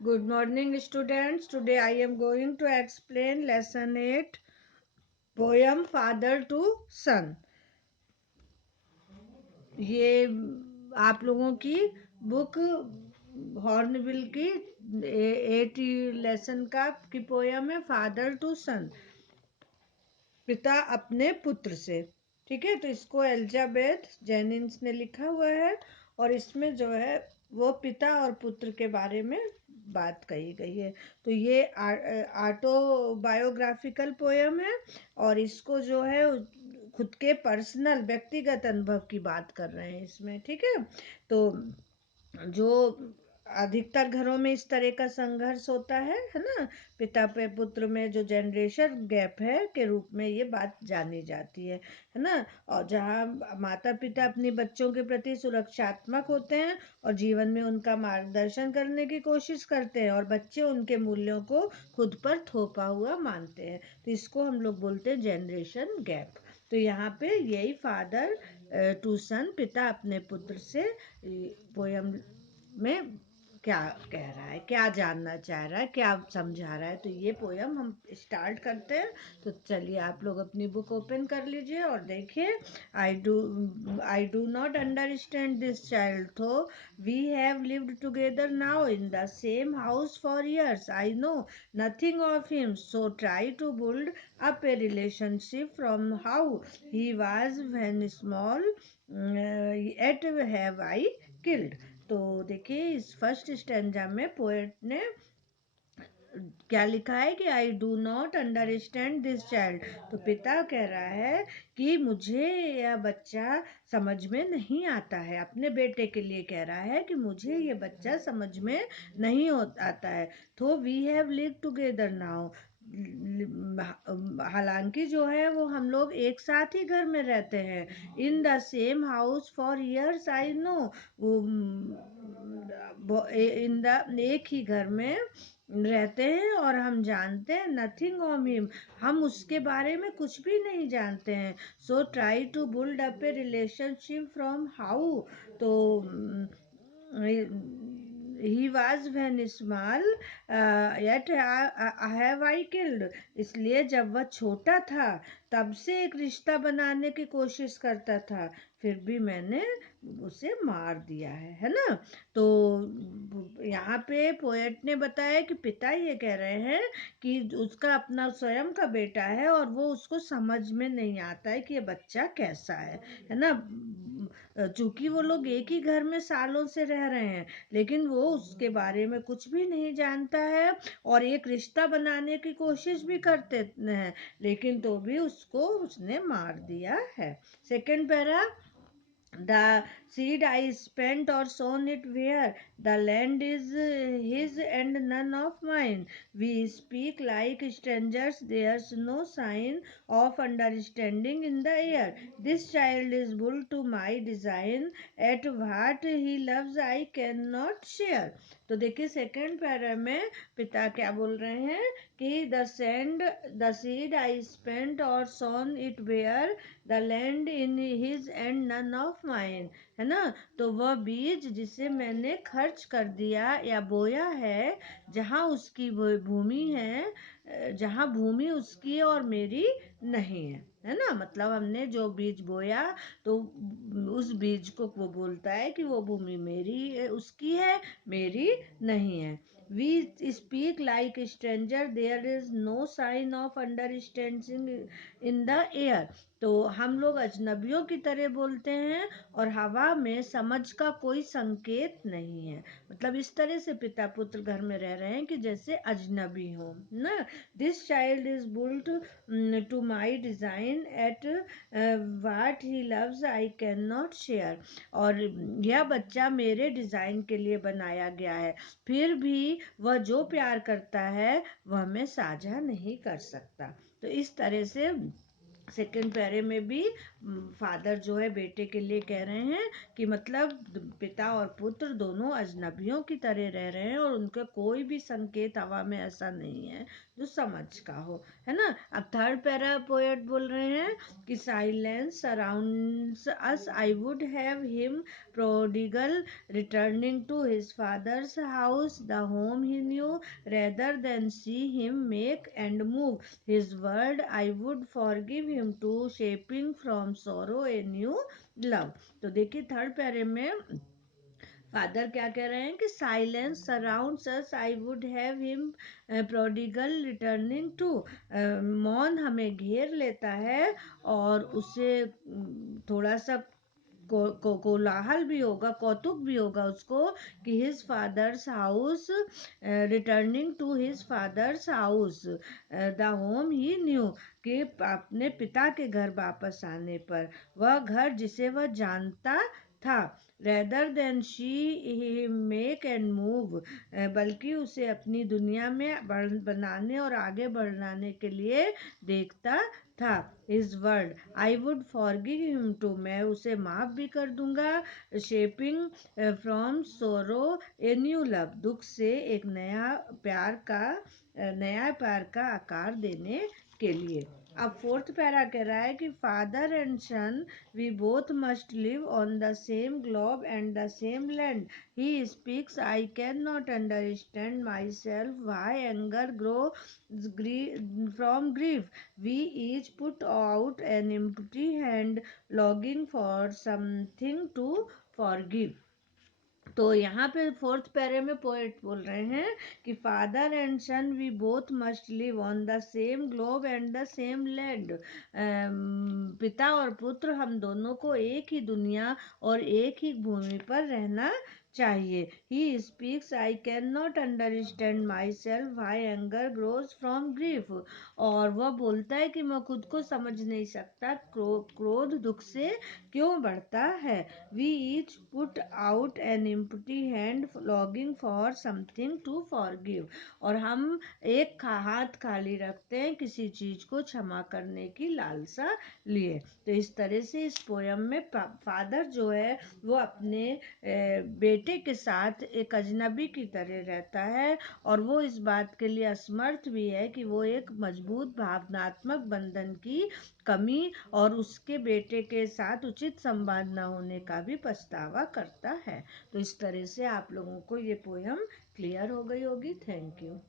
Good morning, students. Today I am going to explain lesson 8 poem Father to Son. ये आप लोगों की book hornbill की 8 lesson की पोयम है फादर टू सन, पिता अपने पुत्र से। ठीक है, तो इसको एलिजाबेथ जेनिंग्स ने लिखा हुआ है और इसमें जो है वो पिता और पुत्र के बारे में बात कही गई है। तो ये ऑटोबायोग्राफिकल पोयम है और इसको जो है खुद के पर्सनल व्यक्तिगत अनुभव की बात कर रहे हैं इसमें। ठीक है, तो जो अधिकतर घरों में इस तरह का संघर्ष होता है ना, पिता पे पुत्र में जो जनरेशन गैप है के रूप में ये बात जानी जाती है ना। और जहाँ माता पिता अपने बच्चों के प्रति सुरक्षात्मक होते हैं और जीवन में उनका मार्गदर्शन करने की कोशिश करते हैं और बच्चे उनके मूल्यों को खुद पर थोपा हुआ मानते हैं, तो इसको हम लोग बोलते हैं जनरेशन गैप। तो यहाँ पे यही फादर टू सन, पिता अपने पुत्र से पोयम में क्या कह रहा है, क्या जानना चाह रहा है, क्या समझा रहा है। तो ये पोयम हम स्टार्ट करते हैं। तो चलिए आप लोग अपनी बुक ओपन कर लीजिए और देखिए। I do not understand this child though we have lived together now in the same house for years. I know nothing of him, so try to build up a relationship from how he was when small. Yet have I killed. तो देखिए इस first stanza में poet ने क्या लिखा है कि आई do not understand this child. तो पिता कह रहा है कि मुझे यह बच्चा समझ में नहीं आता है, अपने बेटे के लिए कह रहा है कि मुझे ये बच्चा समझ में नहीं आता है। तो we have live together now, हालांकि जो है वो हम लोग एक साथ ही घर में रहते हैं। इन the same house for years I know, in the एक ही घर में रहते हैं और हम जानते हैं नथिंग ऑफ हिम, हम उसके बारे में कुछ भी नहीं जानते हैं। So try to build up a relationship from how, तो he was when small yet have I killed, इसलिए जब वह छोटा था तब से एक रिश्ता बनाने की कोशिश करता था, फिर भी मैंने उसे मार दिया है ना। तो यहाँ पे पोएट ने बताया कि पिता ये कह रहे हैं कि उसका अपना स्वयं का बेटा है और वो उसको समझ में नहीं आता है कि ये बच्चा कैसा है ना। चूंकि वो लोग एक ही घर में सालों से रह रहे हैं लेकिन वो उसके बारे में कुछ भी नहीं जानता है और एक रिश्ता बनाने की कोशिश भी करते हैं, लेकिन तो भी उसको उसने मार दिया है। Second para, the seed I spent or sown it where the land is his and none of mine. We speak like strangers, there's no sign of understanding in the air. This child is bull to my design, at what he loves I cannot share. तो देखिए second para में पिता क्या बोल रहे हैं कि the seed I spent और sown it where the land in his and none of mine, है ना। तो वह बीज जिसे मैंने खर्च कर दिया या बोया है, जहाँ उसकी भूमि है, जहाँ भूमि उसकी और मेरी नहीं है ना। मतलब हमने जो बीज बोया तो उस बीज को वो बोलता है कि वो भूमि मेरी उसकी है, मेरी नहीं है। We speak like stranger, there is no sign of understanding in the air. तो हम लोग अजनबियों की तरह बोलते हैं और हवा में समझ का कोई संकेत नहीं है। मतलब इस तरह से पिता पुत्र घर में रह रहे हैं कि जैसे अजनबी हो ना। This child is built to my design at what he loves I can not share, और यह बच्चा मेरे डिजाइन के लिए बनाया गया है, फिर भी वह जो प्यार करता है वह मैं साझा नहीं कर सकता। तो इस तरह से सेकंड पैरे में भी फादर जो है बेटे के लिए कह रहे हैं कि मतलब पिता और पुत्र दोनों अजनबियों की तरह रह रहे हैं और उनका कोई भी संकेत हवा में ऐसा नहीं है जो समझ का हो, है ना। अब थर्ड पैरा पोएट बोल रहे हैं कि silence surrounds us, I would have him prodigal returning to his father's house, the home he knew, rather than see him make and move his world, I would forgive him to shaping from sorrow a new love। तो देखिए third पैरे में father क्या कह रहे हैं कि silence surrounds us, I would have him prodigal returning to, मौन हमें घेर लेता है और उसे थोड़ा सा कोलाहल भी होगा, कौतुक भी होगा उसको कि his father's house, returning to his father's house, the home he knew, कि अपने पिता के घर वापस आने पर वह घर जिसे वह जानता था, rather than she make and move, बल्कि उसे अपनी दुनिया में बनाने और आगे बढ़ाने के लिए देखता था। His word, I would forgive him too, मैं उसे माफ भी कर दूंगा, shaping from sorrow a new love, दुख से एक नया प्यार का आकार देने के लिए। अब फोर्थ पैरा कह रहा है कि father and son we both must live on the same globe and the same land, he speaks I can not understand myself why anger grow from grief, we each put out an empty hand longing for something to forgive। तो यहाँ पे fourth पैरे में poet बोल रहे हैं कि father and son we both must live on the same globe and the same land, पिता और पुत्र हम दोनों को एक ही दुनिया और एक ही भूमि पर रहना चाहिए। ही speaks I can not understand myself why anger grows from grief, और वह बोलता है कि मैं खुद को समझ नहीं सकता क्रोध दुख से क्यों बढ़ता है। We each put out an empty hand longing for something to forgive, और हम एक हाथ खाली रखते हैं किसी चीज को क्षमा करने की लालसा लिए। तो इस तरह से इस पोयम में फादर जो है वो अपने बेटे के साथ एक अजनबी की तरह रहता है, और वो इस बात के लिए असमर्थ भी है कि वो एक मजबूत भावनात्मक बंधन की कमी और उसके बेटे के साथ उचित संवाद न होने का भी पछतावा करता है। तो इस तरह से आप लोगों को ये पोयम क्लियर हो गई होगी। Thank you.